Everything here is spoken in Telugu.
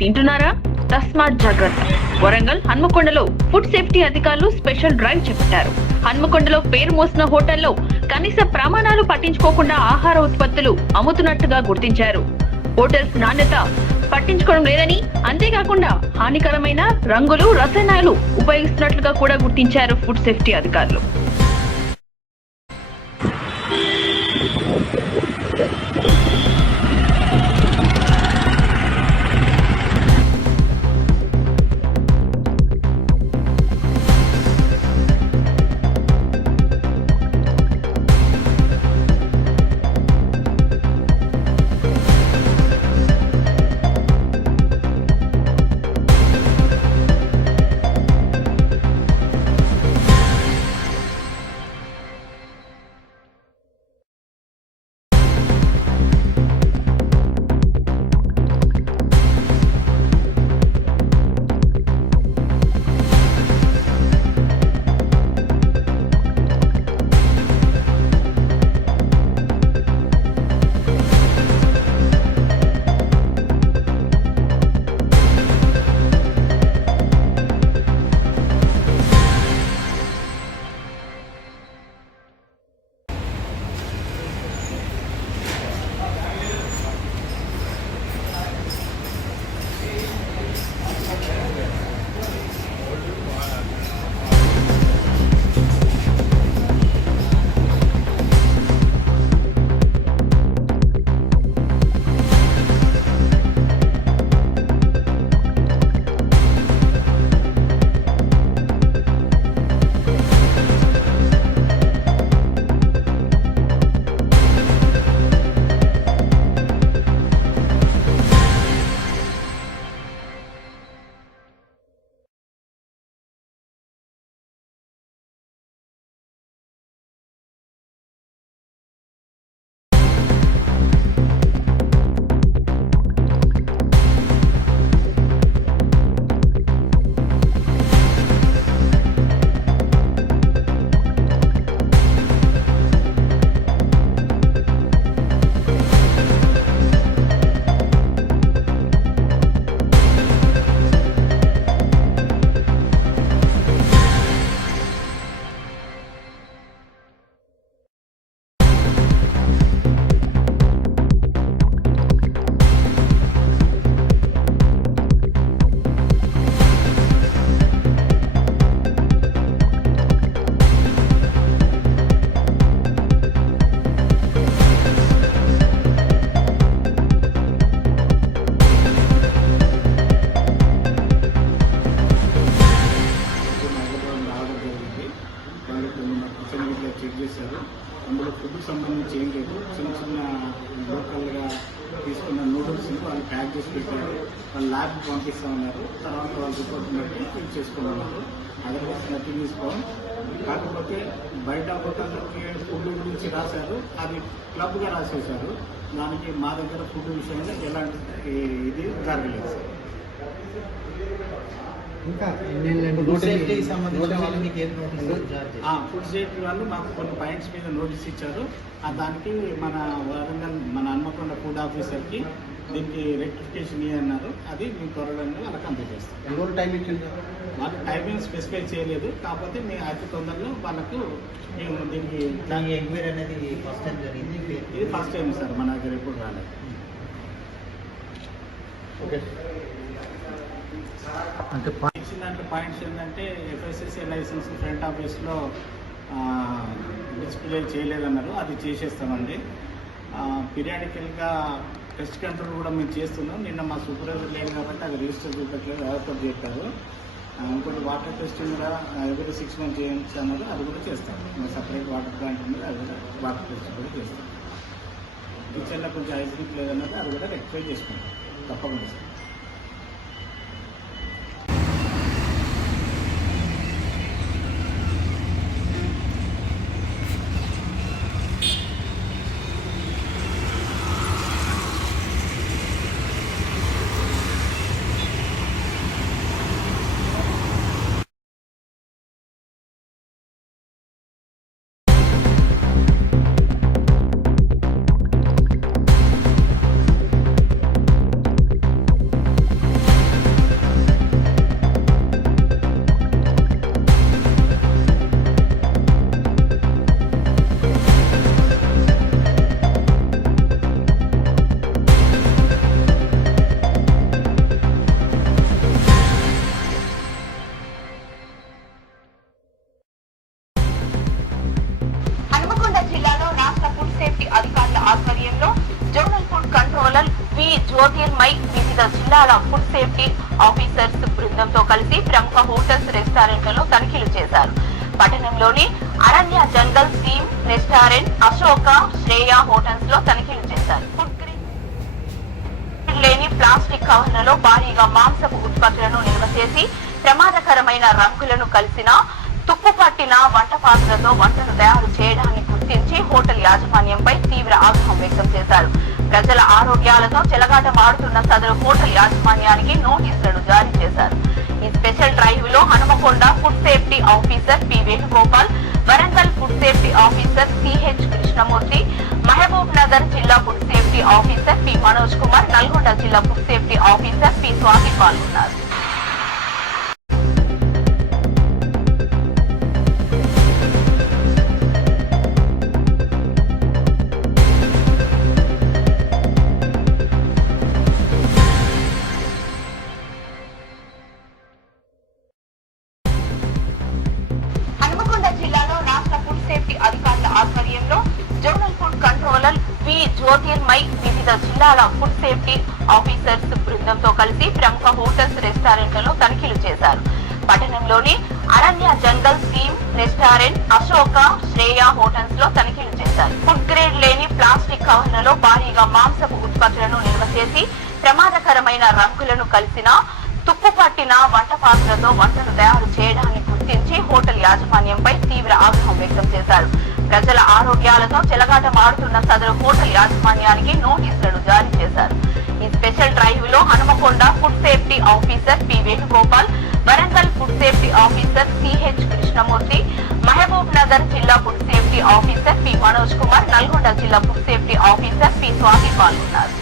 తింటున్నారా? తస్మాత్ జాగ్రత్త. వరంగల్ హన్మకొండలో ఫుడ్ సేఫ్టీ అధికారులు స్పెషల్ డ్రైవ్ చేపట్టారు. హన్మకొండలో పేరు మోసిన హోటల్లో కనీస ప్రమాణాలు పట్టించుకోకుండా ఆహార ఉత్పత్తులు అమ్ముతున్నట్టుగా గుర్తించారు. హోటల్స్ నాణ్యత పట్టించుకోవడం లేదని, అంతేకాకుండా హానికరమైన రంగులు, రసాయనాలు ఉపయోగిస్తున్నట్లుగా కూడా గుర్తించారు ఫుడ్ సేఫ్టీ అధికారులు. చెక్ చేశారు. అందులో ఫుడ్కి సంబంధించి ఏం లేదు, చిన్న చిన్న లోకల్గా తీసుకున్న నూడిల్స్ని వాళ్ళు ప్యాక్ చేసి పెట్టారు. వాళ్ళు ల్యాబ్కి పంపిస్తామన్నారు. తర్వాత వాళ్ళు రిపోర్ట్ బట్టి చెక్ చేసుకున్నారు. Otherwise nothing is problem. కాకపోతే బయట హోటల్కి ఫుడ్ గురించి రాశారు, అది క్లబ్గా రాసేశారు. దానికి మా దగ్గర ఫుడ్ విషయంలో ఎలాంటి ఇది జరగలేదు సార్. ఫుడ్ సేఫ్టీ వాళ్ళు మాకు కొన్ని పాయింట్స్ మీద నోటీస్ ఇచ్చారు. దానికి మన వరంగల్ హన్మకొండ ఫుడ్ ఆఫీసర్కి దీనికి రెక్టిఫికేషన్ అన్నారు. అది మేము త్వరలోనే వాళ్ళకి అందజేస్తాం. వాళ్ళు టైమింగ్ స్పెసిఫై చేయలేదు, కాకపోతే మేము అతి తొందరలో వాళ్ళకు మేము దీనికి ఎంక్వైరీ అనేది ఫస్ట్ టైం జరిగింది. ఇది ఫస్ట్ టైం సార్, మన దగ్గర ఎప్పుడు రాలేదు. ఓకే, అంటే పాయింట్స్ ఏంటంటే ఎఫ్ఎస్ఎస్ఏ లైసెన్స్ ఫ్రంట్ ఆఫీస్లో డిస్ప్లే చేయలేదన్నారు. అది చేసేస్తామండి. పీరియాడికల్గా పెస్ట్ కంట్రోల్ కూడా మేము చేస్తున్నాం. నిన్న మా సూపర్వైజర్ లేదు కాబట్టి అది రిజిస్టర్ చూపట్లేదు, ఏర్పాటు చేస్తారు. ఇంకోటి వాటర్ టెస్టింగ్ కూడా ఎవరీ 6 months చేయించి అన్నారు, అది కూడా చేస్తాం. సపరేట్ వాటర్ ప్లాంట్ ఉన్నది, అది కూడా వాటర్ టెస్టింగ్ కూడా చేస్తాం. కిచెన్లో కొంచెం హైజీనిక్ లేదన్నది అది కూడా రెక్టిఫై చేసుకుంటాం తప్పకుండా సార్. జ్యోతిర్మయ్ వివిధ జిల్లాల ఫుడ్ సేఫ్టీ ఆఫీసర్స్ బృందంతో కలిసి ప్రముఖ హోటల్స్ రెస్టారెంట్లలో తనిఖీలు చేశారు. పట్టణంలోని అరణ్య జంగల్ theme restaurant, Ashoka, Shreya hotels లో తనిఖీలు చేశారు. ఫుడ్ గ్రేడ్ లేని ప్లాస్టిక్ కవర్లలో భారీగా మాంసపు ఉత్పత్తులను నిల్వ చేసి ప్రమాదకరమైన రంగులను కలిసిన తుప్పు పట్టిన వంట పాత్రతో వంటను తయారు చేయడాన్ని గుర్తించి హోటల్ యాజమాన్యంపై తీవ్ర ఆగ్రహం వ్యక్తం చేశారు. ప్రజల ఆరోగ్యాలతో చెలగాటమాడుతున్న సదరు హోటల్ యాజమాన్యానికి నోటీసులను జారీ చేశారు. ఈ స్పెషల్ డ్రైవ్ లో Hanumakonda food safety officer P Venugopal, Warangal food safety officer CH Krishnamurthy, Mahabubnagar జిల్లా food safety officer P Manoj Kumar, Nalgonda జిల్లా food safety officer P Swamy పాల్గొన్నారు. హనుమకొండ జిల్లాలో రాష్ట్ర ఫుడ్ సేఫ్టీ అధికారుల ఆధ్వర్యంలో zonal food controller V Jyothirmai వివిధ జిల్లాల ఫుడ్ సేఫ్టీ ఆఫీసర్స్ బృందంతో కలిసి ప్రముఖ హోటల్స్ రెస్టారెంట్లలో తనిఖీలు చేశారు. పట్టణంలోని అరణ్య జంగల్ theme restaurant, Ashoka, Shreya hotels లో తనిఖీలు చేశారు. ఫుడ్ గ్రేడ్ లేని ప్లాస్టిక్ కవర్లలో భారీగా మాంసపు ఉత్పత్తులను నిల్వ చేసి ప్రమాదకరమైన రంగులను కలిసిన తుప్పు పట్టిన వంట పాత్రతో వంటను తయారు చేయడాన్ని గుర్తించి హోటల్ యాజమాన్యంపై తీవ్ర ఆగ్రహం వ్యక్తం చేశారు. ప్రజల ఆరోగ్యాలతో చెలగాటమాడుతున్న సదరు హోటల్ యాజమాన్యానికి నోటీసులను జారీ చేశారు. ఈ స్పెషల్ డ్రైవ్ లో Hanumakonda food safety officer P Venugopal, Warangal food safety officer CH Krishnamurthy, Mahabubnagar జిల్లా food safety officer P Manoj Kumar, Nalgonda జిల్లా food safety officer P Swamy పాల్గొన్నారు.